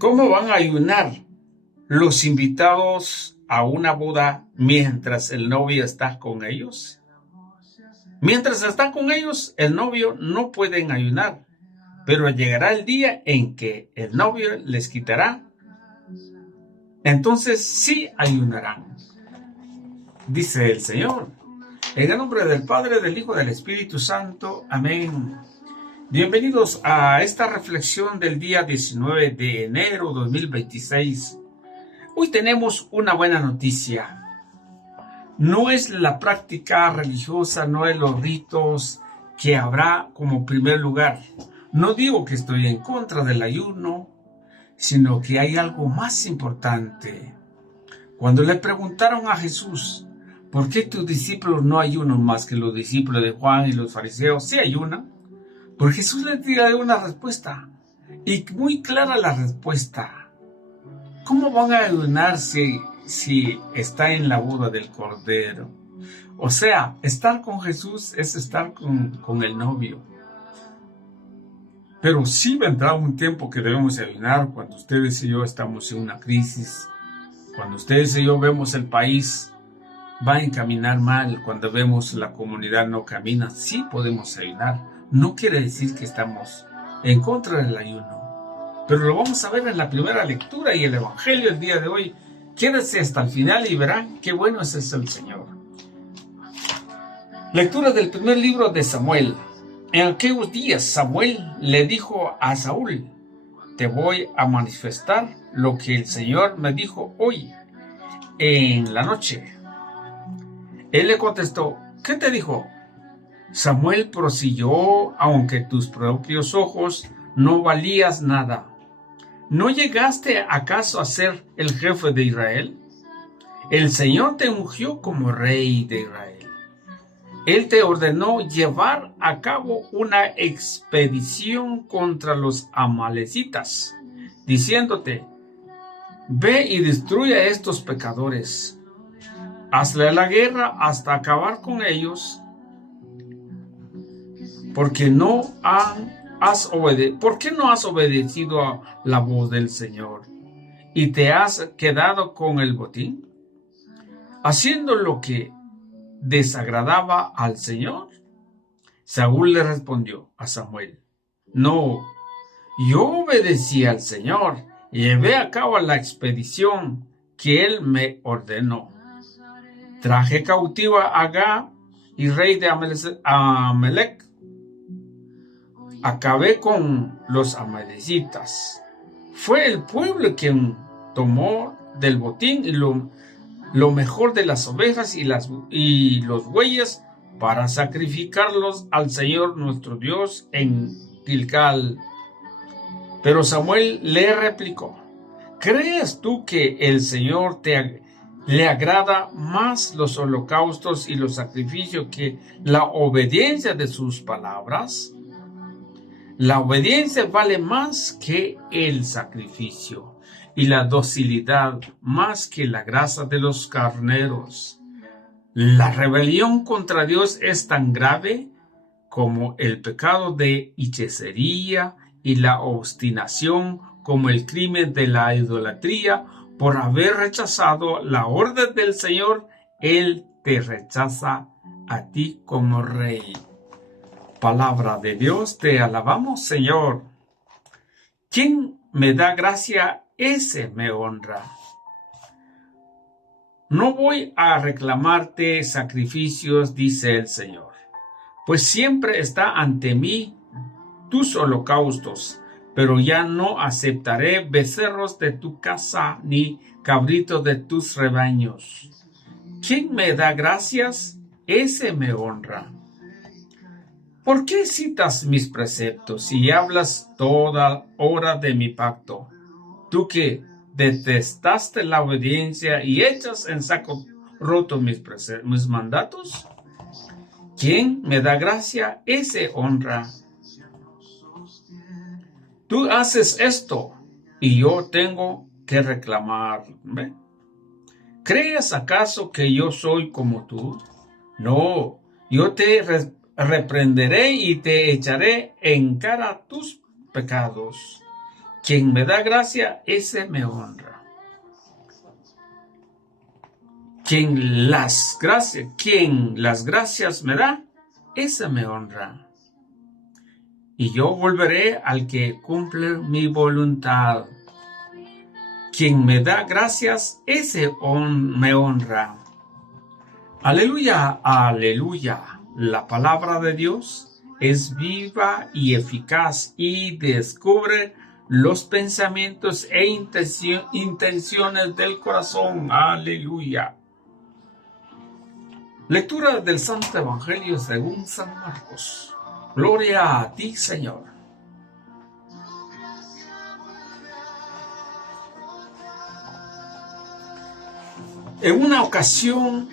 ¿Cómo van a ayunar los invitados a una boda mientras el novio está con ellos? Mientras está con ellos, el novio no pueden ayunar, pero llegará el día en que el novio les quitará. Entonces sí ayunarán, dice el Señor. En el nombre del Padre, del Hijo y del Espíritu Santo. Amén. Bienvenidos a esta reflexión del día 19 de enero 2026. Hoy tenemos una buena noticia. No es la práctica religiosa, no es los ritos que habrá como primer lugar. No digo que estoy en contra del ayuno, sino que hay algo más importante. Cuando le preguntaron a Jesús, ¿por qué tus discípulos no ayunan más que los discípulos de Juan y los fariseos? ¿Sí ayunan? Pues Jesús les dio una respuesta, y muy clara la respuesta. ¿Cómo van a ayunar si está en la boda del Cordero? O sea, estar con Jesús es estar con el novio. Pero sí vendrá un tiempo que debemos ayunar cuando ustedes y yo estamos en una crisis, cuando ustedes y yo vemos el país va a encaminar mal, cuando vemos la comunidad no camina, sí podemos ayunar. No quiere decir que estamos en contra del ayuno, pero lo vamos a ver en la primera lectura y el Evangelio el día de hoy. Quédese hasta el final y verán qué bueno es el Señor. Lectura del primer libro de Samuel. En aquellos días Samuel le dijo a Saúl: te voy a manifestar lo que el Señor me dijo hoy en la noche. Él le contestó: ¿qué te dijo? Samuel prosiguió: aunque tus propios ojos no valías nada, ¿no llegaste acaso a ser el jefe de Israel? El Señor te ungió como rey de Israel. Él te ordenó llevar a cabo una expedición contra los amalecitas, diciéndote: ve y destruye a estos pecadores. Hazle la guerra hasta acabar con ellos, ¿por qué no has obedecido a la voz del Señor y te has quedado con el botín, haciendo lo que desagradaba al Señor? Saúl le respondió a Samuel: no, yo obedecí al Señor y llevé a cabo la expedición que él me ordenó. Traje cautivo a Agag y rey de Amalec. Acabé con los amalecitas. Fue el pueblo quien tomó del botín y lo mejor de las ovejas y los bueyes para sacrificarlos al Señor nuestro Dios en Gilgal. Pero Samuel le replicó: ¿crees tú que el Señor le agrada más los holocaustos y los sacrificios que la obediencia de sus palabras? La obediencia vale más que el sacrificio, y la docilidad más que la grasa de los carneros. La rebelión contra Dios es tan grave como el pecado de hechicería y la obstinación como el crimen de la idolatría. Por haber rechazado la orden del Señor, Él te rechaza a ti como rey. Palabra de Dios, te alabamos, Señor. Quien me da gracia, ese me honra. No voy a reclamarte sacrificios, dice el Señor, pues siempre está ante mí tus holocaustos. Pero ya no aceptaré becerros de tu casa ni cabritos de tus rebaños. Quien me da gracias, ese me honra. ¿Por qué citas mis preceptos y hablas toda hora de mi pacto? Tú que detestaste la obediencia y echas en saco roto mis mandatos. Quien me da gracia, ese honra. Tú haces esto y yo tengo que reclamar. ¿Ve? ¿Crees acaso que yo soy como tú? No, yo te reprenderé y te echaré en cara tus pecados. Quien me da gracia, ese me honra. Quien las gracias me da, ese me honra. Y yo volveré al que cumple mi voluntad. Quien me da gracias, ese me honra. Aleluya, aleluya. La palabra de Dios es viva y eficaz y descubre los pensamientos e intenciones del corazón. Aleluya. Lectura del Santo Evangelio según San Marcos. Gloria a ti, Señor. En una ocasión,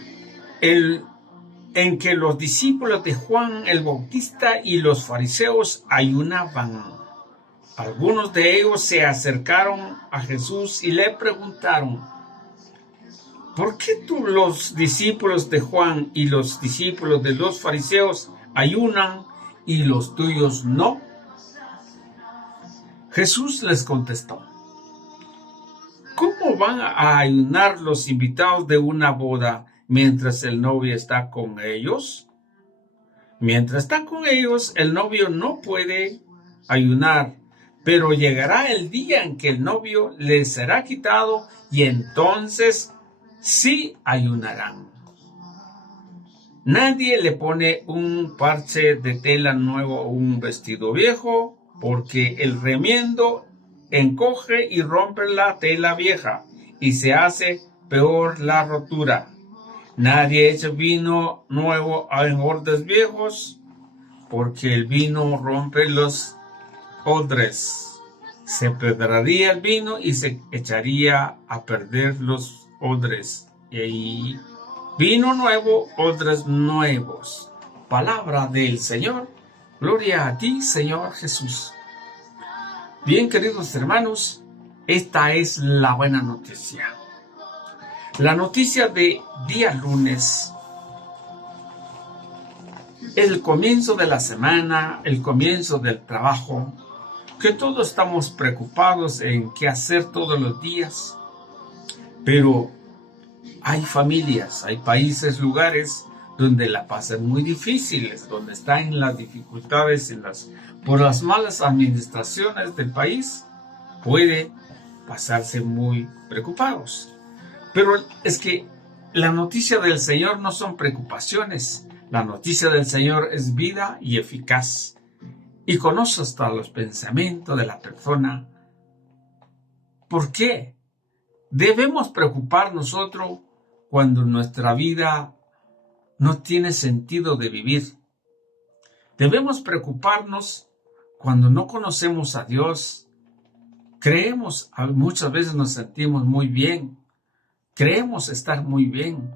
en que los discípulos de Juan el Bautista y los fariseos ayunaban, algunos de ellos se acercaron a Jesús y le preguntaron: ¿por qué los discípulos de Juan y los discípulos de los fariseos ayunan y los tuyos no? Jesús les contestó: ¿cómo van a ayunar los invitados de una boda mientras el novio está con ellos? Mientras está con ellos, el novio no puede ayunar, pero llegará el día en que el novio les será quitado y entonces sí ayunarán. Nadie le pone un parche de tela nuevo a un vestido viejo, porque el remiendo encoge y rompe la tela vieja, y se hace peor la rotura. Nadie echa vino nuevo en odres viejos, porque el vino rompe los odres. Se pedraría el vino y se echaría a perder los odres. Y vino nuevo, odres nuevos. Palabra del Señor. Gloria a ti, Señor Jesús. Bien, queridos hermanos, esta es la buena noticia. La noticia de día lunes, el comienzo de la semana, el comienzo del trabajo, que todos estamos preocupados en qué hacer todos los días, pero hay familias, hay países, lugares donde la pasan muy difíciles, donde están en las dificultades, por las malas administraciones del país, puede pasarse muy preocupados. Pero es que la noticia del Señor no son preocupaciones. La noticia del Señor es vida y eficaz. Y conoce hasta los pensamientos de la persona. ¿Por qué? Debemos preocupar nosotros cuando nuestra vida no tiene sentido de vivir. Debemos preocuparnos cuando no conocemos a Dios. Creemos, muchas veces nos sentimos muy bien. Creemos estar muy bien.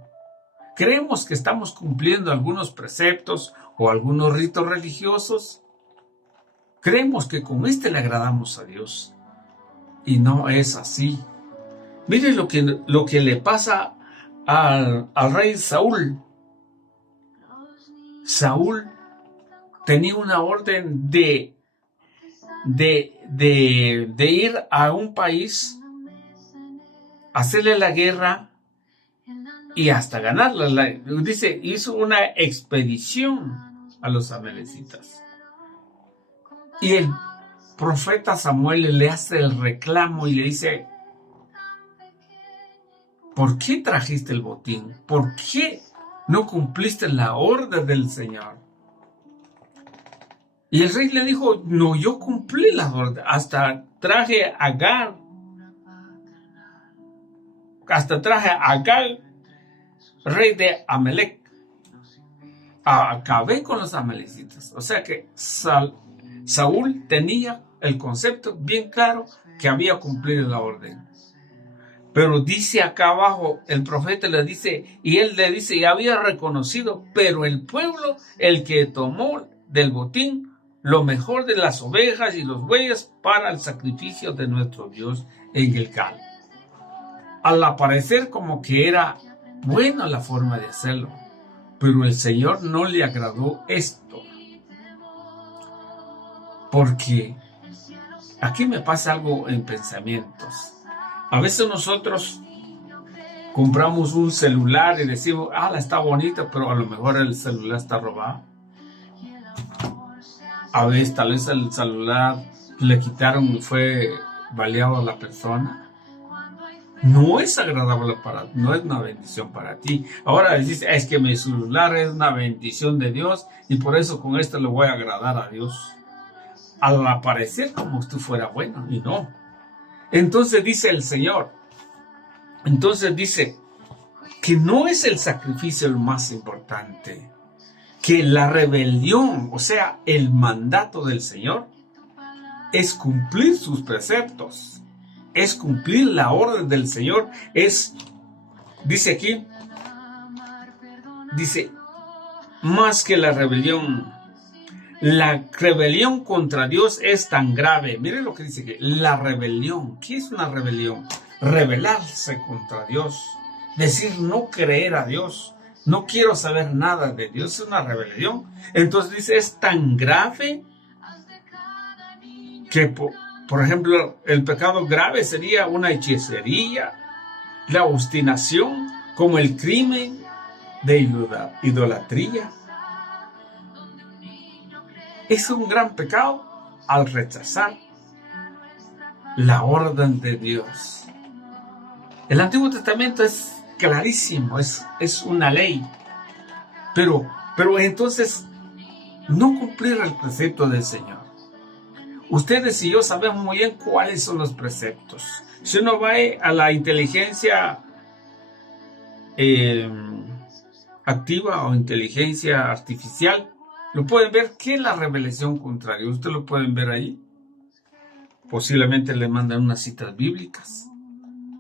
Creemos que estamos cumpliendo algunos preceptos o algunos ritos religiosos. Creemos que con le agradamos a Dios. Y no es así. Mire lo que le pasa al rey Saúl. Saúl tenía una orden de ir a un país, hacerle la guerra y hasta ganarla. Dice, hizo una expedición a los amalecitas. Y el profeta Samuel le hace el reclamo y le dice: ¿por qué trajiste el botín? ¿Por qué no cumpliste la orden del Señor? Y el rey le dijo: no, yo cumplí la orden. Hasta traje a Agar. Rey de Amalek. Acabé con los amalecitas. O sea que Saúl tenía el concepto bien claro que había cumplido la orden. Pero dice acá abajo, el profeta le dice, y él le dice, y había reconocido, pero el pueblo, el que tomó del botín lo mejor de las ovejas y los bueyes para el sacrificio de nuestro Dios en Gilgal. Al aparecer como que era buena la forma de hacerlo, pero el Señor no le agradó esto, porque aquí me pasa algo en pensamientos. A veces nosotros compramos un celular y decimos, está bonita, pero a lo mejor el celular está robado. A veces tal vez el celular le quitaron y fue baleado a la persona. No es agradable no es una bendición para ti. Ahora dices, es que mi celular es una bendición de Dios y por eso con esto le voy a agradar a Dios. Al aparecer como si tú fuera bueno, y no. Entonces dice el Señor, que no es el sacrificio el más importante, que la rebelión, o sea, el mandato del Señor, es cumplir sus preceptos, es cumplir la orden del Señor, dice aquí, más que la rebelión contra Dios es tan grave. Miren lo que dice aquí, la rebelión. ¿Qué es una rebelión? Rebelarse contra Dios, decir no creer a Dios, no quiero saber nada de Dios, es una rebelión. Entonces dice, es tan grave que, por ejemplo, el pecado grave sería una hechicería, la obstinación, como el crimen de idolatría. Es un gran pecado al rechazar la orden de Dios. El Antiguo Testamento es clarísimo, es una ley. Pero entonces, no cumplir el precepto del Señor. Ustedes y yo sabemos muy bien cuáles son los preceptos. Si uno va a la inteligencia activa o inteligencia artificial, lo pueden ver. ¿Qué es la rebelión contra Dios? Ustedes lo pueden ver ahí. Posiblemente le mandan unas citas bíblicas,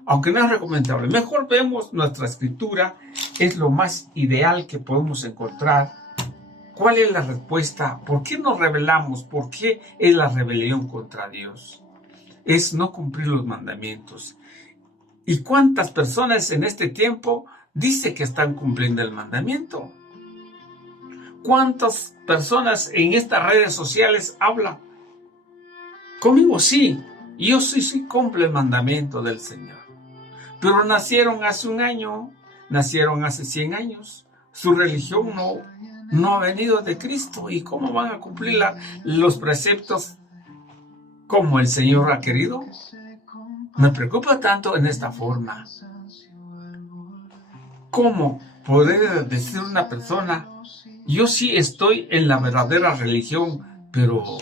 aunque no es recomendable. Mejor vemos nuestra escritura, es lo más ideal que podemos encontrar. ¿Cuál es la respuesta? ¿Por qué nos rebelamos? ¿Por qué es la rebelión contra Dios? Es no cumplir los mandamientos. ¿Y cuántas personas en este tiempo dicen que están cumpliendo el mandamiento? ¿Cuántas personas en estas redes sociales hablan? Conmigo sí, yo sí cumplo el mandamiento del Señor. Pero nacieron hace un año, nacieron hace 100 años. Su religión no ha venido de Cristo. ¿Y cómo van a cumplir los preceptos como el Señor ha querido? Me preocupa tanto en esta forma. ¿Cómo poder decir una persona, yo sí estoy en la verdadera religión, pero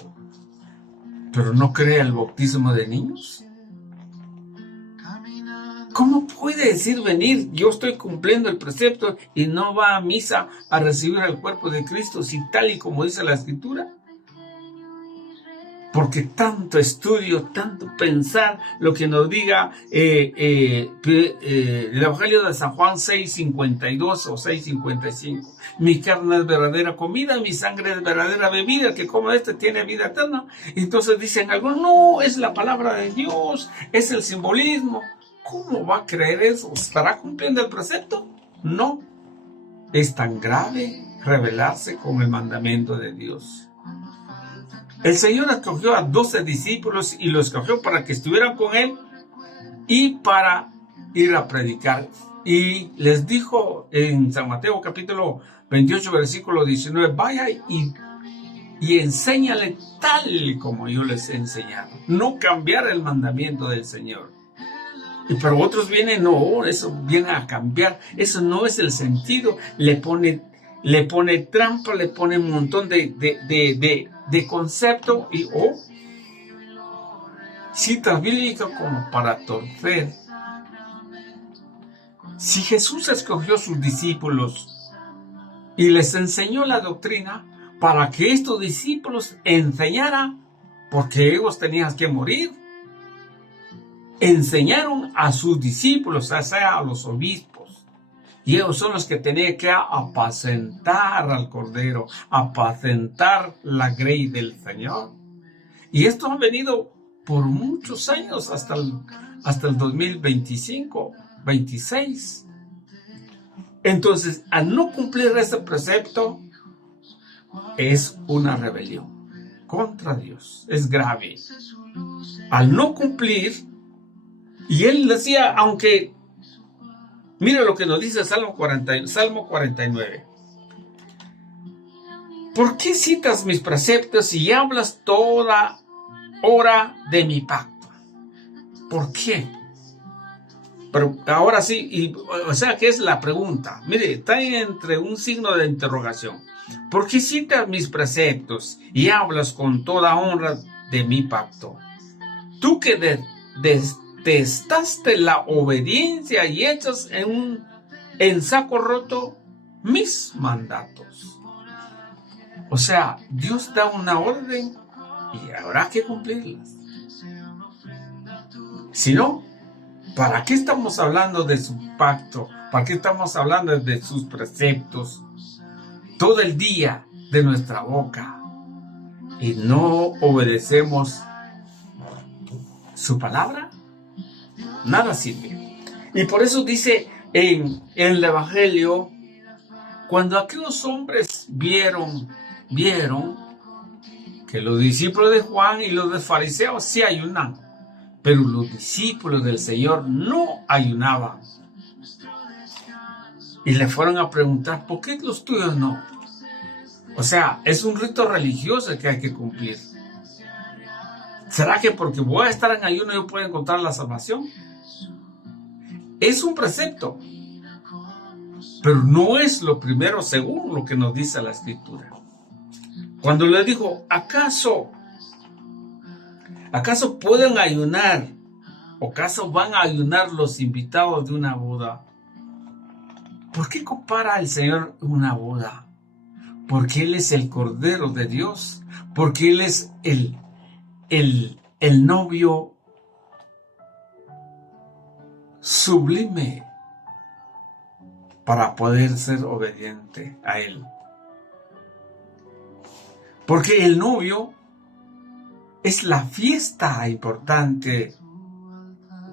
no cree el bautismo de niños? ¿Cómo puede decir venir, yo estoy cumpliendo el precepto y no va a misa a recibir el cuerpo de Cristo, si tal y como dice la Escritura? Porque tanto estudio, tanto pensar lo que nos diga el Evangelio de San Juan 6:52 o 6:55. Mi carne es verdadera comida, mi sangre es verdadera bebida, el que come tiene vida eterna. Entonces dicen algunos, no, es la palabra de Dios, es el simbolismo. ¿Cómo va a creer eso? ¿Estará cumpliendo el precepto? No. Es tan grave rebelarse con el mandamiento de Dios. El Señor escogió a 12 discípulos y los escogió para que estuvieran con Él y para ir a predicar. Y les dijo en San Mateo capítulo 28, versículo 19, vaya y enséñale tal como yo les he enseñado. No cambiar el mandamiento del Señor. Pero otros vienen, no, eso viene a cambiar. Eso no es el sentido. Le pone trampa, le pone un montón de concepto y citas bíblicas como para torcer. Si Jesús escogió sus discípulos y les enseñó la doctrina para que estos discípulos enseñaran, porque ellos tenían que morir, enseñaron a sus discípulos, o sea, a los obispos. Y ellos son los que tenían que apacentar al Cordero, apacentar la grey del Señor. Y esto ha venido por muchos años, hasta el 2025, 26. Entonces, al no cumplir ese precepto, es una rebelión contra Dios. Es grave. al no cumplir, y él decía, aunque, mira lo que nos dice Salmo 49. ¿Por qué citas mis preceptos y hablas toda hora de mi pacto? ¿Por qué? Pero ahora sí, o sea, ¿qué es la pregunta? Mire, está entre un signo de interrogación. ¿Por qué citas mis preceptos y hablas con toda honra de mi pacto? Tú que detestaste la obediencia y echas en saco roto mis mandatos. O sea, Dios da una orden y habrá que cumplirlas. Si no, ¿para qué estamos hablando de su pacto? ¿Para qué estamos hablando de sus preceptos? Todo el día de nuestra boca y no obedecemos su palabra, nada sirve. Y por eso dice en el Evangelio, cuando aquellos hombres vieron que los discípulos de Juan y los de fariseos sí ayunan, pero los discípulos del Señor no ayunaban. Y le fueron a preguntar, ¿por qué los tuyos no? O sea, es un rito religioso que hay que cumplir. ¿Será que porque voy a estar en ayuno yo puedo encontrar la salvación? Es un precepto, pero no es lo primero según lo que nos dice la Escritura. Cuando le dijo, ¿acaso pueden ayunar? ¿O acaso van a ayunar los invitados de una boda? ¿Por qué compara al Señor una boda? Porque Él es el Cordero de Dios, porque Él es el novio sublime para poder ser obediente a Él. Porque el novio es la fiesta importante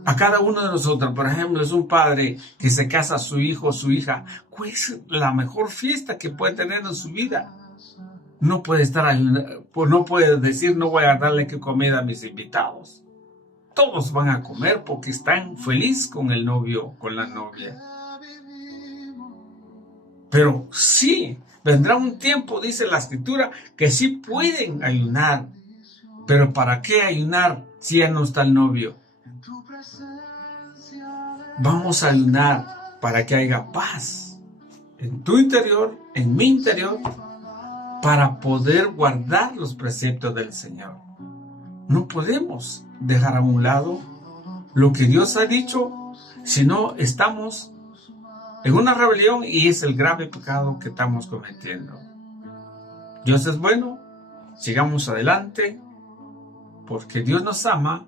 a cada uno de nosotros. Por ejemplo, es un padre que se casa a su hijo o su hija. ¿Cuál es la mejor fiesta que puede tener en su vida? No puede no puede decir, no voy a darle que comida a mis invitados. Todos van a comer porque están felices con el novio, con la novia. Pero sí, vendrá un tiempo, dice la Escritura, que sí pueden ayunar. Pero ¿para qué ayunar si ya no está el novio? Vamos a ayunar para que haya paz en tu interior, en mi interior, para poder guardar los preceptos del Señor. No podemos dejar a un lado lo que Dios ha dicho, si no estamos en una rebelión y es el grave pecado que estamos cometiendo. Dios es bueno, sigamos adelante, porque Dios nos ama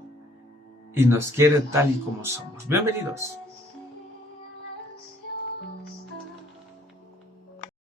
y nos quiere tal y como somos. Bienvenidos.